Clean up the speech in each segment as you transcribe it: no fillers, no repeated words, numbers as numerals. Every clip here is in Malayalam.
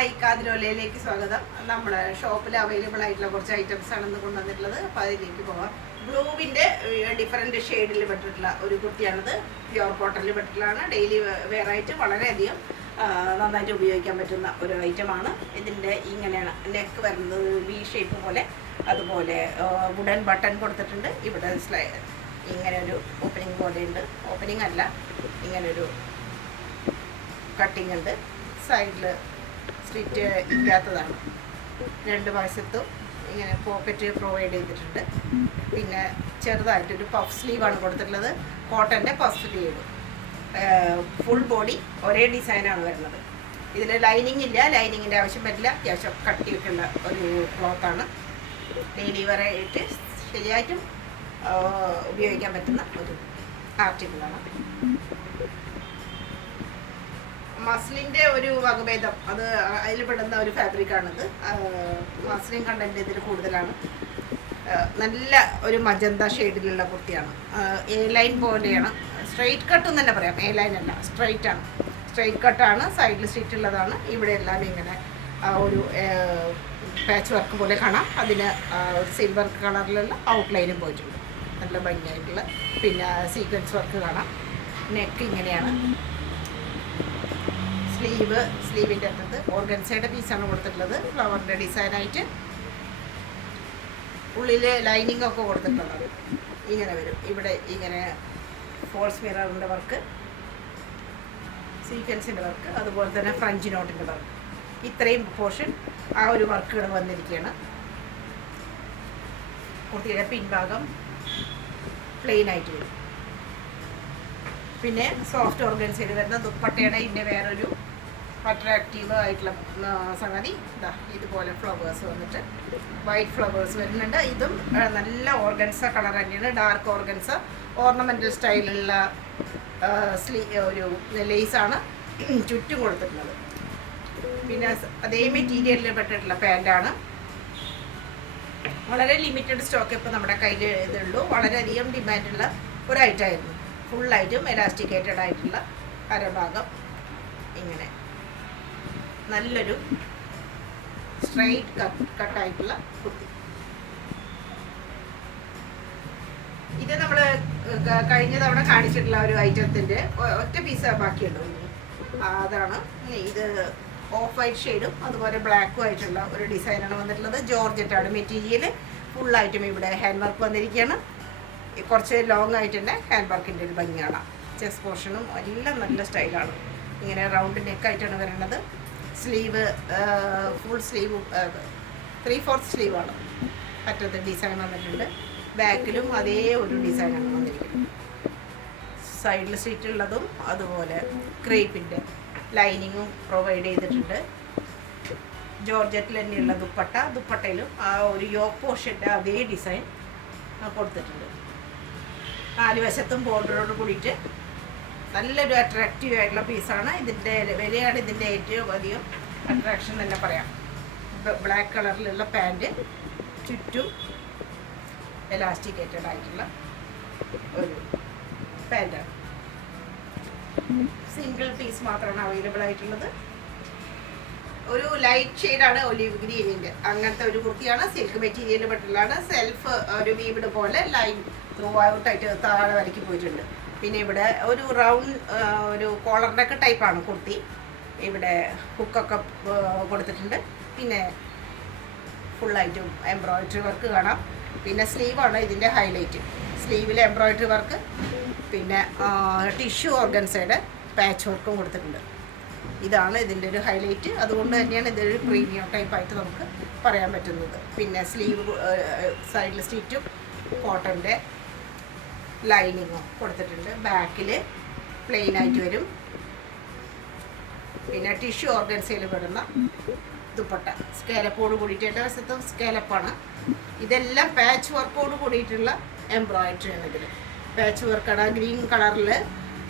ഹായ്, കാതിരോലയിലേക്ക് സ്വാഗതം. നമ്മുടെ ഷോപ്പിൽ അവൈലബിൾ ആയിട്ടുള്ള കുറച്ച് ഐറ്റംസ് ആണ് ഇന്ന് കൊണ്ടുവന്നിട്ടുള്ളത്. അപ്പോൾ അതിലേക്ക് പോകാം. ബ്ലൂവിൻ്റെ ഡിഫറെൻറ്റ് ഷെയ്ഡിൽ പെട്ടിട്ടുള്ള ഒരു കുർത്തിയാണിത്. പ്യുവർ കോട്ടണിൽ പെട്ടിട്ടുള്ളതാണ്. ഡെയിലി വെയറായിട്ട് വളരെയധികം നന്നായിട്ട് ഉപയോഗിക്കാൻ പറ്റുന്ന ഒരു ഐറ്റമാണ്. ഇതിൻ്റെ ഇങ്ങനെയാണ് നെക്ക് വരുന്നത്, വി ഷേപ്പ് പോലെ. അതുപോലെ വുഡൻ ബട്ടൺ കൊടുത്തിട്ടുണ്ട്. ഇവിടെ ഇങ്ങനെ ഒരു ഓപ്പണിംഗ് പോലെയുണ്ട്. ഓപ്പണിംഗ് അല്ല, ഇങ്ങനൊരു കട്ടിങ് ഉണ്ട്. സൈഡിൽ സ്ലിറ്റ് ഇല്ലാത്തതാണ്. രണ്ട് വശത്തും ഇങ്ങനെ പോക്കറ്റ് പ്രൊവൈഡ് ചെയ്തിട്ടുണ്ട്. പിന്നെ ചെറുതായിട്ടൊരു പഫ് സ്ലീവാണ് കൊടുത്തിട്ടുള്ളത്. കോട്ടൻ്റെ പഫ് സ്ലീവ്. ഫുൾ ബോഡി ഒരേ ഡിസൈനാണ് വരുന്നത്. ഇതിൽ ലൈനിങ് ഇല്ല, ലൈനിങ്ങിൻ്റെ ആവശ്യം വരില്ല. അത്യാവശ്യം കട്ടിയൊക്കെയുള്ള ഒരു ക്ലോത്താണ്. ഡെയിലി വെയറായിട്ട് ശരിയായിട്ടും ഉപയോഗിക്കാൻ പറ്റുന്ന ഒരു ആർട്ടിക്കിളാണ്. മസ്ലിൻ്റെ ഒരു വകഭേദം, അത് അതിൽ പെടുന്ന ഒരു ഫാബ്രിക്കാണിത്. മസ്ലിൻ കണ്ടൻറ്റ് ഇതിൽ കൂടുതലാണ്. നല്ല ഒരു മജന്ത ഷെയ്ഡിലുള്ള കുർത്തിയാണ്. എ ലൈൻ പോലെയാണ്. സ്ട്രെയിറ്റ് കട്ട് തന്നെ പറയാം, എ ലൈൻ അല്ല, സ്ട്രെയിറ്റ് ആണ്. സ്ട്രെയിറ്റ് കട്ടാണ്. സൈഡിൽ സ്റ്റിറ്റ് ഉള്ളതാണ്. ഇവിടെ എല്ലാം ഇങ്ങനെ ഒരു പാച്ച് വർക്ക് പോലെ കാണാം. അതിന് ഒരു സിൽവർ കളറിലുള്ള ഔട്ട്ലൈനും പോയിട്ടുണ്ട്. നല്ല ഭംഗിയായിട്ടുള്ള പിന്നെ സീക്വൻസ് വർക്ക് കാണാം. നെക്ക് ഇങ്ങനെയാണ്. സ്ലീവിൻ്റെ അകത്ത് ഓർഗൻസയുടെ പീസാണ് കൊടുത്തിട്ടുള്ളത്. ഫ്ലവറിൻ്റെ ഡിസൈനായിട്ട് ഉള്ളിൽ ലൈനിങ് ഒക്കെ കൊടുത്തിട്ടുള്ളത് ഇങ്ങനെ വരും. ഇവിടെ ഇങ്ങനെ ഫോൾസ് മിററിൻ്റെ വർക്ക്, സീക്വൻസിൻ്റെ വർക്ക്, അതുപോലെ തന്നെ ഫ്രഞ്ച് നോട്ടിൻ്റെ വർക്ക്. ഇത്രയും പോർഷൻ ആ ഒരു വർക്കുകൾ വന്നിരിക്കുകയാണ്. കുർത്തിയുടെ പിൻഭാഗം പ്ലെയിൻ ആയിട്ട് വരും. പിന്നെ സോഫ്റ്റ് ഓർഗൻസയിൽ വരുന്ന ദുപ്പട്ടയുടെ ഇതിൻ്റെ വേറൊരു അട്രാക്റ്റീവ് ആയിട്ടുള്ള സംഗതി ഇതാ, ഇതുപോലെ ഫ്ലവേഴ്സ് വന്നിട്ട് വൈറ്റ് ഫ്ലവേഴ്സ് വരുന്നുണ്ട്. ഇതും നല്ല ഓർഗൻസ കളർ തന്നെയാണ്. ഡാർക്ക് ഓർഗൻസ ഓർണമെൻ്റൽ സ്റ്റൈലുള്ള ഒരു ലേസാണ് ചുറ്റും കൊടുത്തിട്ടുള്ളത്. പിന്നെ അതേ മെറ്റീരിയലിൽ പെട്ടിട്ടുള്ള പാൻറ്റാണ്. വളരെ ലിമിറ്റഡ് സ്റ്റോക്ക് ഇപ്പോൾ നമ്മുടെ കയ്യിൽ ഇതുള്ളൂ. വളരെയധികം ഡിമാൻഡുള്ള ഒരു ഐറ്റമായിരുന്നു. ഫുള്ളായിട്ടും എലാസ്റ്റിക്കേറ്റഡ് ആയിട്ടുള്ള അരഭാഗം ഇങ്ങനെ നല്ലൊരു സ്ട്രെയിറ്റ് കട്ടായിട്ടുള്ള കുർത്തി. ഇത് നമ്മൾ കഴിഞ്ഞ തവണ കാണിച്ചിട്ടുള്ള ഒരു ഐറ്റത്തിൻ്റെ ഒറ്റ പീസ് ബാക്കിയുണ്ടോ, അതാണ്. ഇത് ഓഫ് വൈറ്റ് ഷെയ്ഡും അതുപോലെ ബ്ലാക്കും ആയിട്ടുള്ള ഒരു ഡിസൈനാണ് വന്നിട്ടുള്ളത്. ജോർജറ്റാണ് മെറ്റീരിയൽ. ഫുള്ളായിട്ടും ഇവിടെ ഹാൻഡ് വർക്ക് വന്നിരിക്കുകയാണ്. കുറച്ച് ലോങ് ആയിട്ട് തന്നെ ഹാൻഡ് വർക്കിൻ്റെ ഒരു ഭംഗിയാണ്. ചെസ്റ്റ് പോർഷനും എല്ലാം നല്ല സ്റ്റൈലാണ്. ഇങ്ങനെ റൗണ്ട് നെക്കായിട്ടാണ് വരുന്നത്. സ്ലീവ് ഫുൾ സ്ലീവ് 3/4 സ്ലീവാണ്. അറ്റത്ത് ഡിസൈൻ വന്നിട്ടുണ്ട്. ബാക്കിലും അതേ ഒരു ഡിസൈനാണ് വന്നിരിക്കുന്നത്. സൈഡിൽ സ്റ്റിറ്റുള്ളതും അതുപോലെ ക്രേപ്പിൻ്റെ ലൈനിങ്ങും പ്രൊവൈഡ് ചെയ്തിട്ടുണ്ട്. ജോർജറ്റിൽ തന്നെയുള്ള ദുപ്പട്ടയിലും ആ ഒരു യോക്ക് പോർഷൻ്റെ അതേ ഡിസൈൻ കൊടുത്തിട്ടുണ്ട്. 4 വശത്തും ബോർഡറോട് കൂടിയിട്ട് നല്ലൊരു അട്രാക്റ്റീവ് ആയിട്ടുള്ള പീസാണ്. ഇതിൻ്റെ വിലയാണ് ഇതിൻ്റെ ഏറ്റവും അധികം അട്രാക്ഷൻ തന്നെ പറയാം. ബ്ലാക്ക് കളറിലുള്ള പാൻറ്റ്, ചുറ്റും എലാസ്റ്റിക്കേറ്റഡ് ആയിട്ടുള്ള ഒരു പാൻറ്റാണ്. സിംഗിൾ പീസ് മാത്രമാണ് അവൈലബിൾ ആയിട്ടുള്ളത്. ഒരു ലൈറ്റ് ഷെയ്ഡാണ് ഒലിവ് ഗ്രീനിൻ്റെ, അങ്ങനത്തെ ഒരു കുർത്തിയാണ്. Silk material പെട്ടുള്ളതാണ്. സെൽഫ് ഒരു വീവിഡ് പോലെ ലൈൻ ത്രൂ ഔട്ടായിട്ട് താഴെ വരയ്ക്ക് പോയിട്ടുണ്ട്. പിന്നെ ഇവിടെ ഒരു റൗണ്ട് ഒരു കോളറിൻ്റെ ഒക്കെ ടൈപ്പാണ് കുർത്തി. ഇവിടെ ഹുക്കൊക്കെ കൊടുത്തിട്ടുണ്ട്. പിന്നെ ഫുള്ളായിട്ടും എംബ്രോയിഡറി വർക്ക് കാണാം. പിന്നെ സ്ലീവാണ് ഇതിൻ്റെ ഹൈലൈറ്റ്. സ്ലീവിൽ എംബ്രോയിഡറി വർക്ക്, പിന്നെ ടിഷ്യൂ ഓർഗൻസയുടെ പാച്ച് വർക്കും കൊടുത്തിട്ടുണ്ട്. ഇതാണ് ഇതിൻ്റെ ഒരു ഹൈലൈറ്റ്. അതുകൊണ്ട് തന്നെയാണ് ഇതൊരു പ്രീമിയം ടൈപ്പായിട്ട് നമുക്ക് പറയാൻ പറ്റുന്നത്. പിന്നെ സ്ലീവ് സൈഡിൽ സ്റ്റിറ്റും കോട്ടൻ്റെ ലൈനിങ്ങും കൊടുത്തിട്ടുണ്ട്. ബാക്കിൽ പ്ലെയിൻ ആയിട്ട് വരും. പിന്നെ ടിഷ്യൂ ഓർഗൻസയിൽ വരുന്ന ദുപ്പട്ട സ്കേലപ്പോട് കൂടിയിട്ട് എൻ്റെ വശത്തും സ്കേലപ്പാണ്. ഇതെല്ലാം പാച്ച് വർക്കോട് കൂടിയിട്ടുള്ള എംബ്രോയിഡറി ആണ്. ഇതിൽ പാച്ച് വർക്കാണ്. ഗ്രീൻ കളറിൽ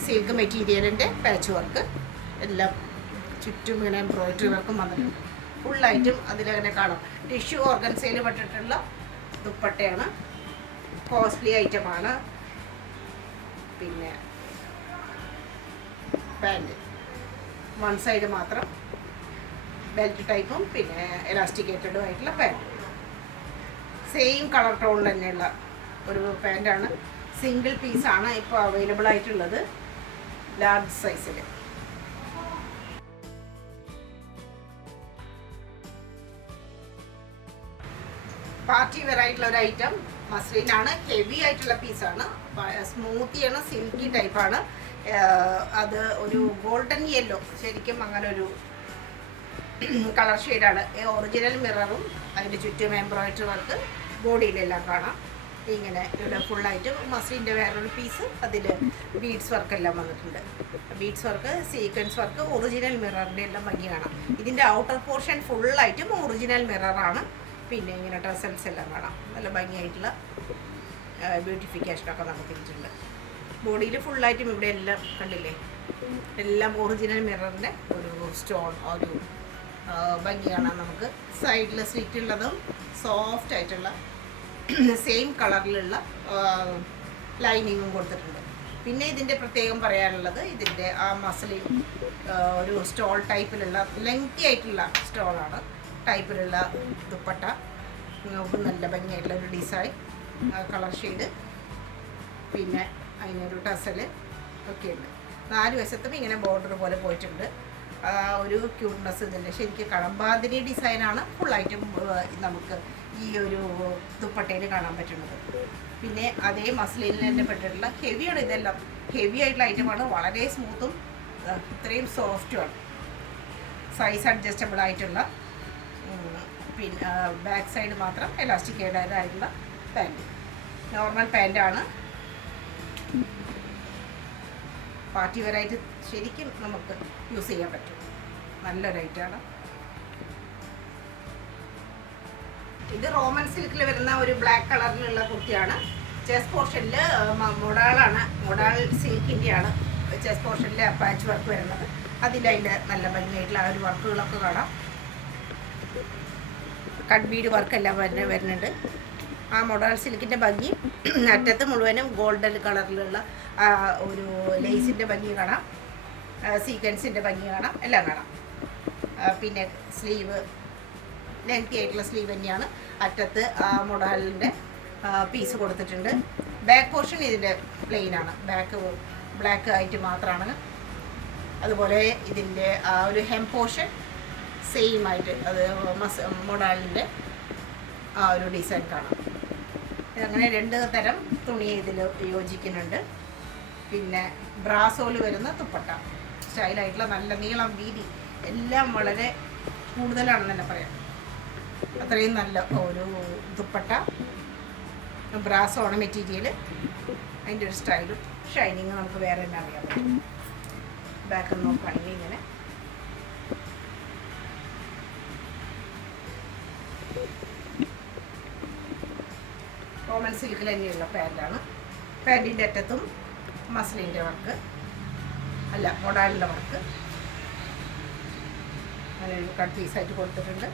സിൽക്ക് മെറ്റീരിയലിൻ്റെ പാച്ച് വർക്ക് എല്ലാം ചുറ്റും ഇങ്ങനെ എംബ്രോയിഡറി വർക്കും വന്നിട്ടുണ്ട്. ഫുള്ളായിട്ടും അതിലങ്ങനെ കാണാം. ടിഷ്യൂ ഓർഗൻസയിൽ പെട്ടിട്ടുള്ള ദുപ്പട്ടയാണ്. കോസ്റ്റ്ലി ഐറ്റമാണ്. പിന്നെ പാൻറ്റ് വൺ സൈഡ് മാത്രം ബെൽറ്റ് ടൈപ്പും പിന്നെ എലാസ്റ്റിക്കേറ്റഡും ആയിട്ടുള്ള പാൻറ്റ്. സെയിം കളർ ടോണിൽ തന്നെയുള്ള ഒരു പാൻറ്റാണ്. സിംഗിൾ പീസാണ് ഇപ്പോൾ അവൈലബിൾ ആയിട്ടുള്ളത് ലാർജ് സൈസിൽ. പാർട്ടി വെയർ ആയിട്ടുള്ള ഒരു ഐറ്റം മസ്ലിനാണ്. ഹെവി ആയിട്ടുള്ള പീസാണ്, സ്മൂത്തിയാണ്, സിൽക്കി ടൈപ്പാണ്. അത് ഒരു ഗോൾഡൻ യെല്ലോ, ശരിക്കും അങ്ങനെ ഒരു കളർ ഷെയ്ഡാണ്. ഒറിജിനൽ മിററും അതിൻ്റെ ചുറ്റും എംബ്രോയിഡറി വർക്ക് ബോഡിയിലെല്ലാം കാണാം. ഇങ്ങനെ ഇവിടെ ഫുള്ളായിട്ട് മസ്ലിൻ്റെ വേറൊരു പീസ്, അതിൽ ബീഡ്സ് വർക്കെല്ലാം വന്നിട്ടുണ്ട്. Beads work, sequence work, original മിററിൻ്റെ എല്ലാം ഭംഗി കാണാം. ഇതിൻ്റെ ഔട്ടർ പോർഷൻ ഫുള്ളായിട്ടും ഒറിജിനൽ മിററാണ്. പിന്നെ ഇങ്ങനെ ടസൽസ് എല്ലാം കാണാം. നല്ല ഭംഗിയായിട്ടുള്ള ബ്യൂട്ടിഫിക്കേഷനൊക്കെ നമുക്ക് ഇതിട്ടുണ്ട്. ബോഡിയിൽ ഫുള്ളായിട്ടും ഇവിടെ എല്ലാം കണ്ടില്ലേ, എല്ലാം ഒറിജിനൽ മിററിൻ്റെ ഒരു സ്റ്റോൺ, ഒരു ഭംഗി കാണാം നമുക്ക്. സൈഡിൽ സ്ലിറ്റുള്ളതും സോഫ്റ്റ് ആയിട്ടുള്ള സെയിം കളറിലുള്ള ലൈനിങ്ങും കൊടുത്തിട്ടുണ്ട്. പിന്നെ ഇതിൻ്റെ പ്രത്യേകം പറയാനുള്ളത്, ഇതിൻ്റെ ആ മസിലിൻ ഒരു സ്റ്റോൾ ടൈപ്പിലുള്ള ലെങ്തി ആയിട്ടുള്ള സ്റ്റോളാണ് ടൈപ്പിലുള്ള ദുപ്പട്ട. നല്ല ഭംഗിയായിട്ടുള്ള ഒരു ഡിസൈൻ, കളർ ഷെയ്ഡ്, പിന്നെ അതിനൊരു ടസല് ഒക്കെ ഉണ്ട്. 4 വശത്തും ഇങ്ങനെ ബോർഡർ പോലെ പോയിട്ടുണ്ട്. ഒരു ക്യൂട്ട്നെസ് ഇതിൻ്റെ ശരിക്കും കടമ്പാതിരി ഡിസൈനാണ് ഫുള്ളായിട്ടും നമുക്ക് ഈ ഒരു ദുപ്പട്ടയിൽ കാണാൻ പറ്റുന്നത്. പിന്നെ അതേ മസ്ലിനിൽ തന്നെ പെട്ടിട്ടുള്ള ഹെവിയാണ്. ഇതെല്ലാം ഹെവി ആയിട്ടുള്ള ഐറ്റമാണ്. വളരെ സ്മൂത്തും ഇത്രയും സോഫ്റ്റുമാണ്. സൈസ് അഡ്ജസ്റ്റബിൾ ആയിട്ടുള്ള, പിന്നെ ബാക്ക് സൈഡ് മാത്രം എലാസ്റ്റിക്കേറ്റഡ് ആയിട്ടുള്ള പാൻറ്റ്. നോർമൽ പാൻറ്റാണ്. പാർട്ടി വെയറായിട്ട് ശരിക്കും നമുക്ക് യൂസ് ചെയ്യാൻ പറ്റും. നല്ലൊരു ഐറ്റമാണ് ഇത്. റോമൻ സിൽക്കിൽ വരുന്ന ഒരു ബ്ലാക്ക് കളറിലുള്ള കുർത്തിയാണ്. ചെസ്റ്റ് പോർഷനിൽ മൊഡാളാണ്, മൊഡാൾ സിൽക്കിൻ്റെയാണ് ചെസ്റ്റ് പോർഷനിൽ പാച്ച് വർക്ക് വരുന്നത്. അതിൻ്റെ നല്ല ഭംഗിയായിട്ടുള്ള ആ ഒരു വർക്കുകളൊക്കെ കാണാം. കട്ട് ബീഡ് വർക്കെല്ലാം വരുന്നുണ്ട്. ആ മൊഡാൾ സിൽക്കിൻ്റെ ഭംഗി, അറ്റത്ത് മുഴുവനും ഗോൾഡൻ കളറിലുള്ള ഒരു ലേസിൻ്റെ ഭംഗി കാണാം, സീക്വൻസിൻ്റെ ഭംഗി കാണാം, എല്ലാം കാണാം. പിന്നെ സ്ലീവ് ലെങ്തി ആയിട്ടുള്ള സ്ലീവ് തന്നെയാണ്. അറ്റത്ത് മൊഡാലിൻ്റെ പീസ് കൊടുത്തിട്ടുണ്ട്. ബാക്ക് പോർഷൻ ഇതിൻ്റെ പ്ലെയിനാണ്, ബാക്ക് ബ്ലാക്ക് ആയിട്ട് മാത്രമാണ്. അതുപോലെ ഇതിൻ്റെ ഒരു ഹെം പോർഷൻ സെയിം ആയിട്ട് അത് മൊഡാലിൻ്റെ ആ ഒരു ഡിസൈൻ കാണാം. അങ്ങനെ 2 തരം തുണി ഇതിൽ യോജിക്കുന്നുണ്ട്. പിന്നെ ബ്രാസോല് വരുന്ന ദുപ്പട്ട, സ്റ്റൈലായിട്ടുള്ള നല്ല നീളം, വീതി എല്ലാം വളരെ കൂടുതലാണെന്ന് തന്നെ പറയാം. അത്രയും നല്ല ഒരു ദുപ്പട്ട, ബ്രാസോണ് മെറ്റീരിയൽ. അതിൻ്റെ ഒരു സ്റ്റൈലും ഷൈനിങ് നമുക്ക് വേറെ തന്നെ അറിയാൻ പറ്റും. ബാക്ക് നോക്കുകയാണെങ്കിൽ ഇങ്ങനെ റോമൻ സിൽക്കിൽ തന്നെയുള്ള പാൻറ്റാണ്. പാൻറ്റിൻ്റെ അറ്റത്തും മസ്ലിൻ്റെ വർക്ക്, അല്ല മൊഡാലിൻ്റെ വർക്ക്, അങ്ങനെ ഒരു കട്ട് പീസായിട്ട് കൊടുത്തിട്ടുണ്ട്.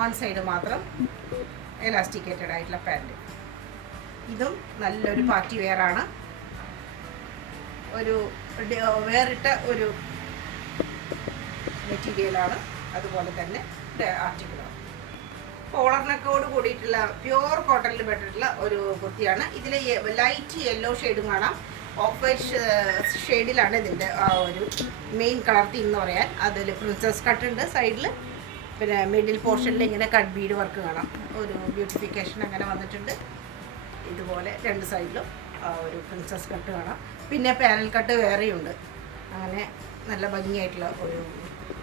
1 സൈഡ് മാത്രം എലാസ്റ്റിക്കേറ്റഡ് ആയിട്ടുള്ള പാൻറ്റ്. ഇതും നല്ലൊരു പാർട്ടി വെയറാണ്. ഒരു വേറിട്ട ഒരു മെറ്റീരിയലാണ്. അതുപോലെ തന്നെ ആർട്ടിക്കിളാണ്. കോളർനെക്കോട് കൂടിയിട്ടുള്ള പ്യുവർ കോട്ടണിൽ പെട്ടിട്ടുള്ള ഒരു കുർത്തിയാണ്. ഇതിൽ ലൈറ്റ് യെല്ലോ ഷെയ്ഡും കാണാം. ഓഫ് വൈറ്റ് ഷെയ്ഡിലാണ് ഇതിൻ്റെ ആ ഒരു മെയിൻ കളർ തീം എന്ന് പറയാൻ. അതിൽ പ്രിൻസസ് കട്ട് ഉണ്ട് സൈഡിൽ. പിന്നെ മിഡിൽ പോർഷനിൽ ഇങ്ങനെ കട്ട് ബീഡ് വർക്ക് കാണാം. ഒരു ബ്യൂട്ടിഫിക്കേഷൻ അങ്ങനെ വന്നിട്ടുണ്ട്. ഇതുപോലെ 2 സൈഡിലും ഒരു പ്രിൻസസ് കട്ട് കാണാം. പിന്നെ പാനൽ കട്ട് വേറെയുണ്ട്. അങ്ങനെ നല്ല ഭംഗിയായിട്ടുള്ള ഒരു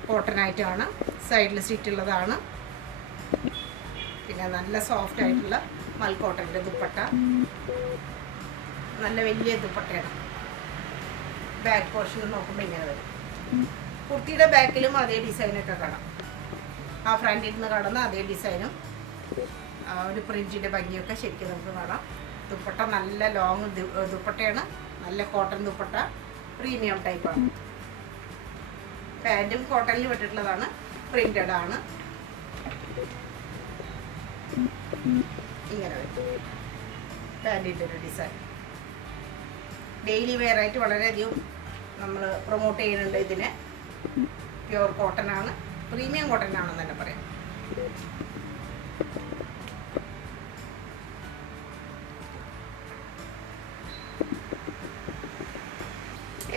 കോട്ടൺ ഐറ്റമാണ്. സൈഡിൽ സ്റ്റിച്ചുള്ളതാണ്. പിന്നെ നല്ല സോഫ്റ്റ് ആയിട്ടുള്ള മൽക്കോട്ടൻ്റെ ദുപ്പട്ട, നല്ല വലിയ ദുപ്പട്ടയാണ്. ബാക്ക് പോർഷൻ നോക്കുമ്പോൾ ഇങ്ങനെ വരും. കുർത്തിയുടെ ബാക്കിലും അതേ ഡിസൈനൊക്കെ കാണാം. ആ ഫ്രണ്ടിൽ നിന്ന് കാണുന്ന അതേ ഡിസൈനും ഒരു പ്രിൻറ്റിൻ്റെ ഭംഗിയൊക്കെ ശരിക്കും നമുക്ക് കാണാം. ദുപ്പട്ട നല്ല ലോങ് ദുപ്പട്ടയാണ്. നല്ല കോട്ടൺ ദുപ്പട്ട, പ്രീമിയം ടൈപ്പാണ്. പാൻറ്റും കോട്ടണിൽ വിട്ടിട്ടുള്ളതാണ്, പ്രിൻറ്റഡ് ആണ്. ഇങ്ങനെ വരും പാൻറ്റിൻ്റെ ഒരു ഡിസൈൻ. ഡെയിലി വെയർ ആയിട്ട് വളരെയധികം നമ്മൾ പ്രൊമോട്ട് ചെയ്യുന്നുണ്ട് ഇതിനെ. പ്യുവർ കോട്ടൺ ആണ്. പ്രീമിയം കോട്ടൺ ആണെന്ന് തന്നെ പറയാം.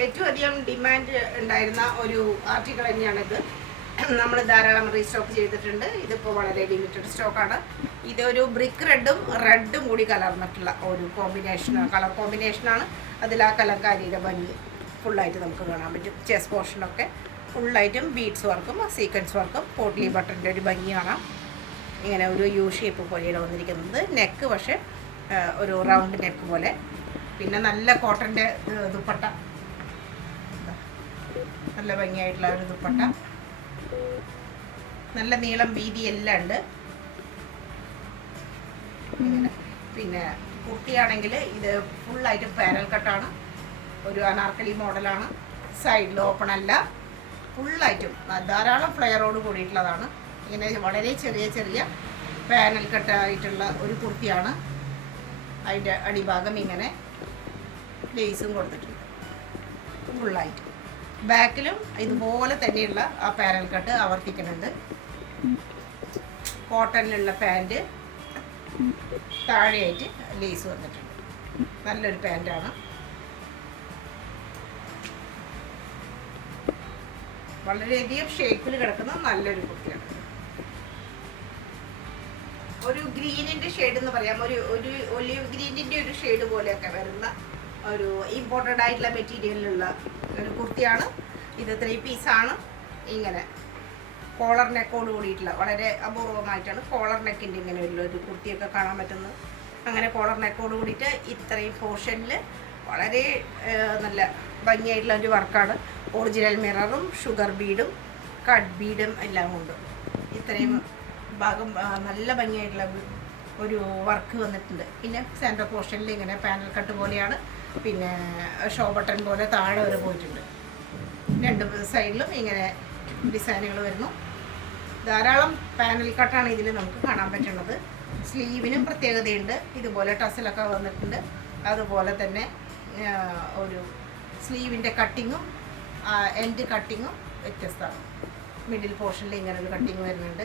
ഏറ്റവും അധികം ഡിമാൻഡ് ഉണ്ടായിരുന്ന ഒരു ആർട്ടിക്കിൾ തന്നെയാണിത്. നമ്മൾ ധാരാളം റീസ്റ്റോക്ക് ചെയ്തിട്ടുണ്ട്. ഇതിപ്പോൾ വളരെ ലിമിറ്റഡ് സ്റ്റോക്കാണ്. ഇതൊരു ബ്രിക്ക് റെഡും കൂടി കലർന്നിട്ടുള്ള ഒരു കളർ കോമ്പിനേഷനാണ്. അതിൽ ആ കലങ്കാരിയുടെ ഭംഗി ഫുള്ളായിട്ട് നമുക്ക് കാണാൻ പറ്റും. ചെസ്റ്റ് പോർഷനൊക്കെ ഫുള്ളായിട്ടും ബീഡ്സ് വർക്കും സീക്വൻസ് വർക്കും പോട്ട്ലി ബട്ടൻ്റെ ഒരു ഭംഗി കാണാം. ഇങ്ങനെ ഒരു യു ഷേപ്പ് പോലെയാണ് വന്നിരിക്കുന്നത്. നെക്ക് പക്ഷേ ഒരു റൗണ്ട് നെക്ക് പോലെ. പിന്നെ നല്ല കോട്ടൻ്റെ ദുപ്പട്ട, നല്ല ഭംഗിയായിട്ടുള്ള ഒരു ദുപ്പട്ട, നല്ല നീളം വീതി എല്ലാം ഉണ്ട്. ഇങ്ങനെ പിന്നെ കുർത്തിയാണെങ്കിൽ ഇത് ഫുള്ളായിട്ട് പാരൽ കട്ടാണ്. ഒരു അനാർക്കലി മോഡലാണ്. സൈഡിൽ ഓപ്പൺ അല്ല, ഫുള്ളായിട്ടും ധാരാളം ഫ്ലെയറോട് കൂടിയിട്ടുള്ളതാണ്. ഇങ്ങനെ വളരെ ചെറിയ ചെറിയ പാനൽ കട്ടായിട്ടുള്ള ഒരു കുർത്തിയാണ്. അതിൻ്റെ അടിഭാഗം ഇങ്ങനെ ലേസും കൊടുത്തിട്ടുണ്ട് ഫുള്ളായിട്ട്. ബാക്കിലും ഇതുപോലെ തന്നെയുള്ള ആ പാനൽ കട്ട് ആവർത്തിക്കുന്നുണ്ട്. കോട്ടണിലുള്ള പാൻറ്, താഴെയായിട്ട് ലേസ് വന്നിട്ടുണ്ട്. നല്ലൊരു പാൻറ്റാണ്. വളരെയധികം ഷേപ്പിൽ കിടക്കുന്ന നല്ലൊരു കുർത്തിയാണ്. ഒരു ഗ്രീനിൻ്റെ ഷെയ്ഡ് എന്ന് പറയാം, ഒരു ഒലിവ് ഗ്രീനിൻ്റെ ഒരു ഷെയ്ഡ് പോലെയൊക്കെ വരുന്ന ഒരു ഇമ്പോർട്ടൻ്റ് ആയിട്ടുള്ള മെറ്റീരിയലിലുള്ള ഒരു കുർത്തിയാണ് ഇത്. 3 പീസാണ്. ഇങ്ങനെ കോളർ നെക്കോട് കൂടിയിട്ടുള്ള, വളരെ അപൂർവമായിട്ടാണ് കോളർ നെക്കിൻ്റെ ഇങ്ങനെയുള്ള ഒരു കുർത്തിയൊക്കെ കാണാൻ പറ്റുന്നത്. അങ്ങനെ കോളർ നെക്കോട് കൂടിയിട്ട് ഇത്രയും പോർഷനിൽ വളരെ നല്ല ഭംഗിയായിട്ടുള്ള ഒരു വർക്കാണ്. ഒറിജിനൽ മിററും ഷുഗർ ബീഡും കട്ട് ബീഡും എല്ലാം ഉണ്ട്. ഇത്രയും ഭാഗം നല്ല ഭംഗിയായിട്ടുള്ള ഒരു വർക്ക് വന്നിട്ടുണ്ട്. പിന്നെ സെൻറ്റർ പോർഷനിൽ ഇങ്ങനെ പാനൽ കട്ട് പോലെയാണ്. പിന്നെ ഷോ ബട്ടൺ പോലെ താഴെ വരെ പോയിട്ടുണ്ട്. 2 സൈഡിലും ഇങ്ങനെ ഡിസൈനുകൾ വരുന്നു. ധാരാളം പാനൽ കട്ടാണ് ഇതിൽ നമുക്ക് കാണാൻ പറ്റുന്നത്. സ്ലീവിനും പ്രത്യേകതയുണ്ട്. ഇതുപോലെ ടസലൊക്കെ വന്നിട്ടുണ്ട്. അതുപോലെ തന്നെ ഒരു സ്ലീവിൻ്റെ കട്ടിങ്ങും എൻഡ് കട്ടിങ്ങും വ്യത്യസ്തമാണ്. മിഡിൽ പോർഷനിൽ ഇങ്ങനെ ഒരു കട്ടിങ് വരുന്നുണ്ട്.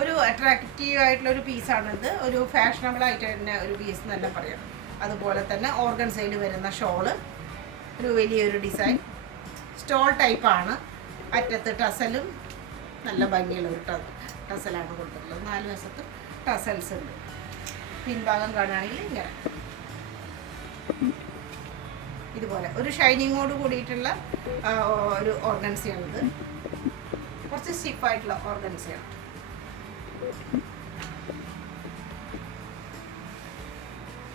ഒരു അട്രാക്റ്റീവ് ആയിട്ടുള്ള ഒരു പീസാണിത്. ഒരു ഫാഷനബിൾ ആയിട്ട് തന്നെ ഒരു പീസ് തന്നെ പറയാം. അതുപോലെ തന്നെ ഓർഗൻസയിൽ വരുന്ന ഷോള്, ഒരു വലിയൊരു ഡിസൈൻ സ്റ്റോൾ ടൈപ്പാണ്. അറ്റത്ത് ടസലും നല്ല ഭംഗിയുള്ള ഒരു ടസലാണ് കൊടുത്തിട്ടുള്ളത്. 4 വശത്തും ടസൽസ് ഉണ്ട്. പിൻഭാഗം കാണുകയാണെങ്കിൽ ഇങ്ങനെ ഇതുപോലെ ഒരു ഷൈനിങ്ങോട് കൂടിയിട്ടുള്ള ഒരു ഓർഗൻസിയാണിത്. കുറച്ച് സ്റ്റിഫായിട്ടുള്ള ഓർഗൻസിയാണ്.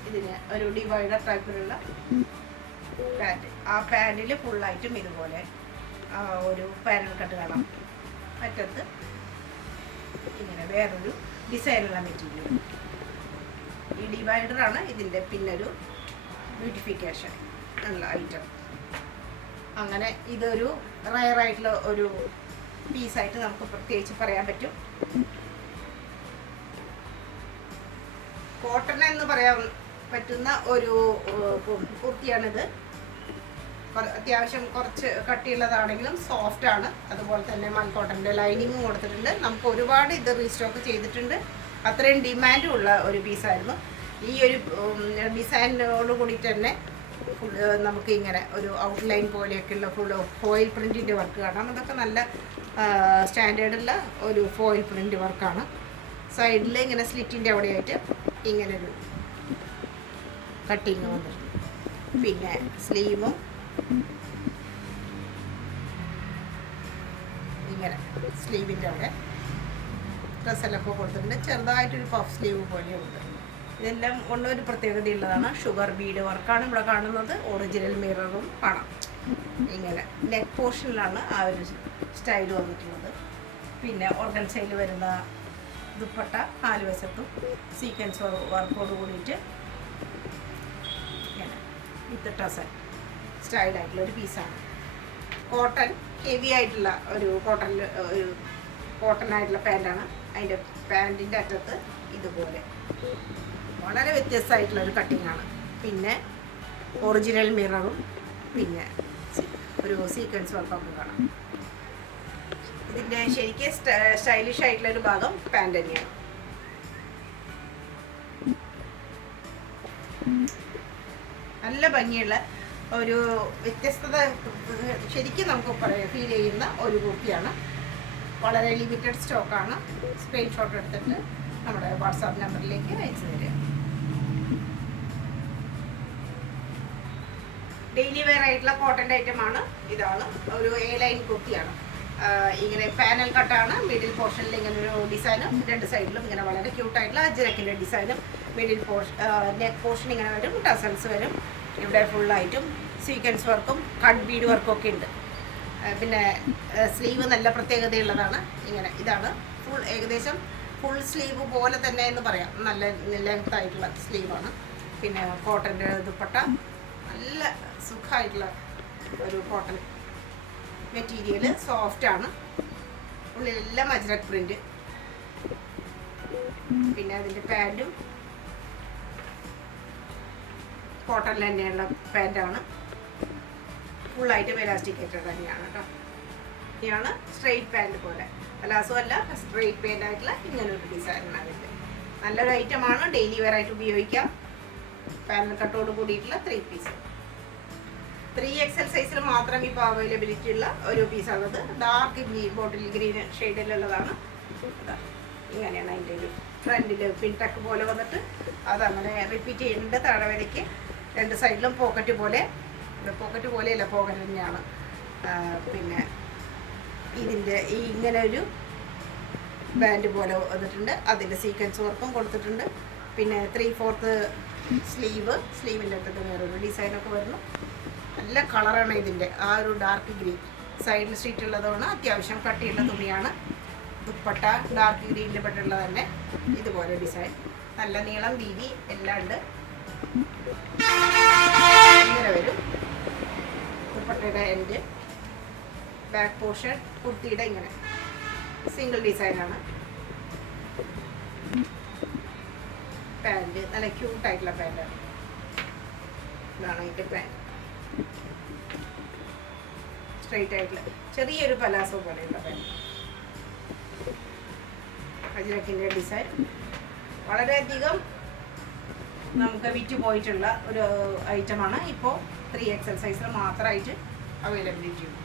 ഇതിന് ഒരു ഡിവൈഡർ ടൈപ്പിലുള്ള പാൻറ്. ആ പാൻറ്റിൽ ഫുള്ളായിട്ടും ഇതുപോലെ ഒരു പാനൽ കട്ട് കാണാം. അറ്റത്ത് ഇങ്ങനെ വേറൊരു ഡിസൈനുള്ള മെറ്റീരിയൽ. ഈ ഡിവൈഡറാണ് ഇതിൻ്റെ പിന്നൊരു ബ്യൂട്ടിഫിക്കേഷൻ ഉള്ള ഐറ്റം. അങ്ങനെ ഇതൊരു റയറായിട്ടുള്ള ഒരു പീസായിട്ട് നമുക്ക് പ്രത്യേകിച്ച് പറയാൻ പറ്റും. കോട്ടൺ എന്ന് പറയാൻ പറ്റുന്ന ഒരു കുർത്തിയാണിത്. അത്യാവശ്യം കുറച്ച് കട്ടിയുള്ളതാണെങ്കിലും സോഫ്റ്റ് ആണ്. അതുപോലെ തന്നെ മൺകോട്ടൻ്റെ ലൈനിങ്ങും കൊടുത്തിട്ടുണ്ട്. നമുക്ക് ഒരുപാട് ഇത് റീസ്റ്റോക്ക് ചെയ്തിട്ടുണ്ട്. അത്രയും ഡിമാൻഡും ഉള്ള ഒരു പീസായിരുന്നു. ഈ ഒരു ഡിസൈനോട് കൂടിയിട്ട് തന്നെ നമുക്ക് ഇങ്ങനെ ഒരു ഔട്ട്ലൈൻ പോലെയൊക്കെയുള്ള ഫുൾ ഫോയിൽ പ്രിൻറ്റിൻ്റെ വർക്ക് കാണാം. അതൊക്കെ നല്ല സ്റ്റാൻഡേർഡുള്ള ഒരു ഫോയിൽ പ്രിൻറ്റ് വർക്കാണ്. സൈഡിൽ ഇങ്ങനെ സ്ലിറ്റിൻ്റെ അവിടെയായിട്ട് ഇങ്ങനൊരു കട്ടിങ് വന്നിട്ടുണ്ട്. പിന്നെ സ്ലീവും ഇങ്ങനെ സ്ലീവിൻ്റെ അവിടെ ഡ്രസ്സെല്ലൊക്കെ കൊടുത്തിട്ടുണ്ട്. ചെറുതായിട്ടൊരു പഫ് സ്ലീവ് പോലെയുണ്ട്. ഇതെല്ലാം ഒരു പ്രത്യേകതയുള്ളതാണ്. ഷുഗർ ബീഡ് വർക്കാണ് ഇവിടെ കാണുന്നത്. ഒറിജിനൽ മിററും കാണാം. ഇങ്ങനെ നെക്ക് പോർഷനിലാണ് ആ ഒരു സ്റ്റൈൽ വന്നിട്ടുള്ളത്. പിന്നെ ഓർഗൻസയിൽ വരുന്ന ദുപ്പട്ട 4 വശത്തും സീക്വൻസ് വർക്കോട് കൂടിയിട്ട് ഇങ്ങനെ വിത്ത് ടസൽ സ്റ്റൈലായിട്ടുള്ള ഒരു പീസാണ്. കോട്ടൺ ഹെവി ആയിട്ടുള്ള ഒരു കോട്ടൺ ആയിട്ടുള്ള പാൻറ്റാണ്. അതിൻ്റെ പാൻറ്റിൻ്റെ അറ്റത്ത് ഇതുപോലെ വളരെ വ്യത്യസ്തമായിട്ടുള്ള ഒരു കട്ടിങ്ങാണ്. പിന്നെ ഒറിജിനൽ മിററും പിന്നെ ഒരു സീക്വൻസ് വർക്കൊക്കെ കാണാം. ഇതിൻ്റെ ശരിക്കും സ്റ്റൈലിഷ് ആയിട്ടുള്ള ഒരു ഭാഗം പാൻറ് തന്നെയാണ്. നല്ല ഭംഗിയുള്ള ഒരു വ്യത്യസ്തത ശരിക്കും നമുക്ക് ഫീൽ ചെയ്യുന്ന ഒരു കുർത്തിയാണ്. വളരെ ലിമിറ്റഡ് സ്റ്റോക്കാണ്. സ്ക്രീൻഷോട്ട് എടുത്തിട്ട് നമ്മുടെ വാട്സാപ്പ് നമ്പറിലേക്ക് അയച്ചു തരിക. ഡെയിലി വെയർ ആയിട്ടുള്ള കോട്ടൻ്റെ ഐറ്റമാണ്. ഇതാണ് ഒരു എ ലൈൻ കുർത്തിയാണ്. ഇങ്ങനെ പാനൽ കട്ടാണ്. മിഡിൽ പോർഷനിൽ ഇങ്ങനെ ഒരു ഡിസൈനും, രണ്ട് സൈഡിലും ഇങ്ങനെ വളരെ ക്യൂട്ടായിട്ടുള്ള അജ്രക്കിൻ്റെ ഡിസൈനും, മിഡിൽ നെക്ക് പോർഷൻ ഇങ്ങനെ വരും, ടസൽസ് വരും. ഇവിടെ ഫുള്ളായിട്ടും സീക്വൻസ് വർക്കും കട്ട് ബീഡ് വർക്കും ഒക്കെ ഉണ്ട്. പിന്നെ സ്ലീവ് നല്ല പ്രത്യേകതയുള്ളതാണ്. ഇങ്ങനെ ഇതാണ് ഫുൾ, ഏകദേശം ഫുൾ സ്ലീവ് പോലെ തന്നെ എന്ന് പറയാം. നല്ല ലെങ്ത് ആയിട്ടുള്ള സ്ലീവാണ്. പിന്നെ കോട്ടൻ്റെ ദുപ്പട്ട നല്ല സുഖമായിട്ടുള്ള ഒരു കോട്ടൺ മെറ്റീരിയൽ, സോഫ്റ്റാണ്. ഉള്ളിലെല്ലാം അജ്രക് പ്രിൻ്റ്. പിന്നെ അതിൻ്റെ പാൻറ്റും കോട്ടണിൽ തന്നെയുള്ള പാൻറ്റാണ്. ഫുള്ളായിട്ടും എലാസ്റ്റിക്കേറ്റഡ് തന്നെയാണ് കേട്ടോ. ഇനിയാണ് സ്ട്രെയിറ്റ് പാൻറ്റ് പോലെ, പലാസോ അല്ല, സ്ട്രെയിറ്റ് പാൻറ്റ് ആയിട്ടുള്ള ഇങ്ങനൊരു ഡിസൈനാണ് അതിൻ്റെ. നല്ലൊരു ഐറ്റമാണ്. ഡെയിലി വെയർ ആയിട്ട് ഉപയോഗിക്കാം. പാനൽ കട്ടോട് കൂടിയിട്ടുള്ള 3 പീസ്. 3XL സൈസിൽ മാത്രം ഇപ്പോൾ അവൈലബിലിറ്റി ഉള്ള ഒരു പീസാണത്. Dark bottle green ഷെയ്ഡിലുള്ളതാണ്. ഇങ്ങനെയാണ് അതിൻ്റെ ഒരു ഫ്രണ്ടിൽ പിൻടക്ക് പോലെ വന്നിട്ട് അതങ്ങനെ റിപ്പീറ്റ് ചെയ്യുന്നുണ്ട്. താഴെ വരയ്ക്ക് രണ്ട് സൈഡിലും പോക്കറ്റ് പോലെയല്ല, പോക്കറ്റ് തന്നെയാണ്. പിന്നെ ഇതിൻ്റെ ഈ ഇങ്ങനെ ഒരു ബാൻഡ് പോലെ വന്നിട്ടുണ്ട്. അതിൻ്റെ സീക്വൻസ് വർക്കും കൊടുത്തിട്ടുണ്ട്. പിന്നെ 3/4 സ്ലീവിൻ്റെ അടുത്ത് വേറൊരു ഡിസൈനൊക്കെ വരുന്നു. നല്ല കളറാണ് ഇതിൻ്റെ. ആ ഒരു ഡാർക്ക് ഗ്രീൻ സൈഡിൽ സ്ട്രീറ്റ് ഉള്ളതാണ്. അത്യാവശ്യം കട്ടിയുള്ള തുണിയാണ്. ദുപ്പട്ട ഡാർക്ക് ഗ്രീനിൽ പെട്ടുള്ള തന്നെ ഇതുപോലെ ഡിസൈൻ. നല്ല നീളം, വീതി എല്ലാം ഉണ്ട്. ഇങ്ങനെ വരും ദുപ്പട്ടയുടെ എൻഡ്. ബാക്ക് പോർഷൻ കുർത്തിയുടെ ഇങ്ങനെ സിംഗിൾ ഡിസൈനാണ്. പാൻറ് നല്ല ക്യൂട്ടായിട്ടുള്ള പാൻറ്റാണ്. ഇതാണ് അതിൻ്റെ പാൻറ്. സ്ട്രെയിറ്റ് ആയിട്ടുള്ള ചെറിയൊരു പലാസോ പോലെയുള്ള പാൻറ്. അജ്രക്കിൻ്റെ ഡിസൈൻ വളരെയധികം നമുക്ക് വിറ്റ് പോയിട്ടുള്ള ഒരു ഐറ്റമാണ്. ഇപ്പോൾ 3XL സൈസിൽ മാത്രമായിട്ട് അവൈലബിലിറ്റി ഉണ്ട്.